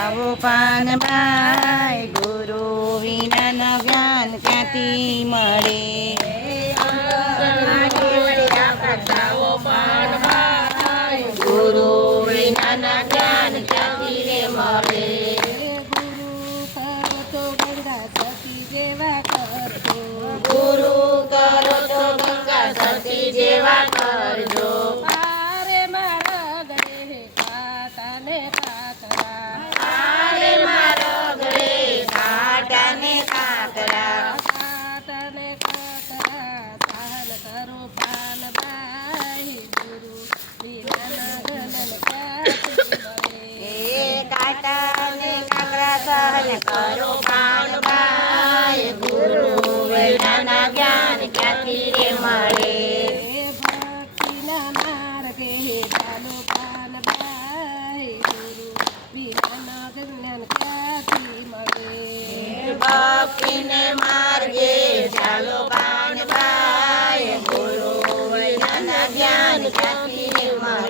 આવો પાનભાઈ ગુરુ વિનાના જ્ઞાન ક્યાંથી મળે? ગુરુ વિનાના જ્ઞાન ક્યાંથી મળે? ગુરુ કરો તો ગંગા સતી જેવા કરજો. સહન કરો પાનભાઈ ગુરુ વિનાના જ્ઞાન ક્યાંથી રે મળે? ભક્તિને માર્ગે ચાલો પાનભાઈ ગુરુ વિનાના જ્ઞાન ક્યાંથી મળે? ભક્તિને માર્ગે ચાલો પાનભાઈ ગુરુ વિનાના જ્ઞાન ક્યાંથી મળે?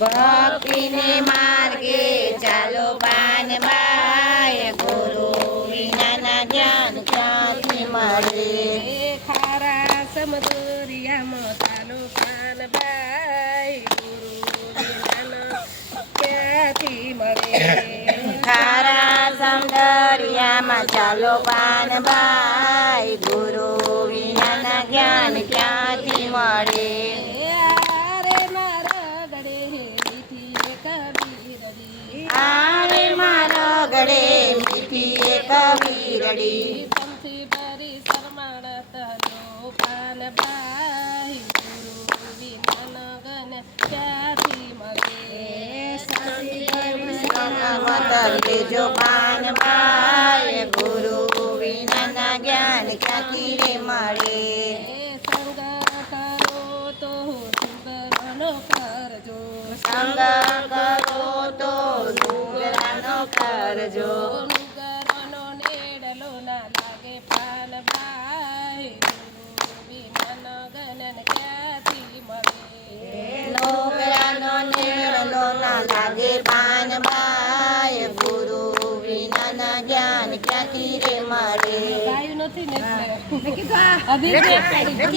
ભક્તિને માર્ગે ચાલો પાનભાઈ ગુરુ વિનાના જ્ઞાન ક્યાંથી મળે? ખારા સમદુરિયામાં ચાલો બાય. ગુરુ વિનાના ક્યાંથી મળે? ખારા ચાલો પાનભાઈ ગુરુ વિનાના જ્ઞાન ક્યાંથી મળે? વીરડી પંથી ભરી શરમાણ પાન ભાઈ ગુરુ વિમાન ગન ક્યાંથી મળે? મત પાન ભાઈ ગુરુ વિના જ્ઞાન ક્યાંથી રે મળે? સંગ કરો તો સુંદરનો કરજો. સંગ જ્ઞાન ક્યાંથી રે મળે ગાયું નથી ને એટલે. અભિષેક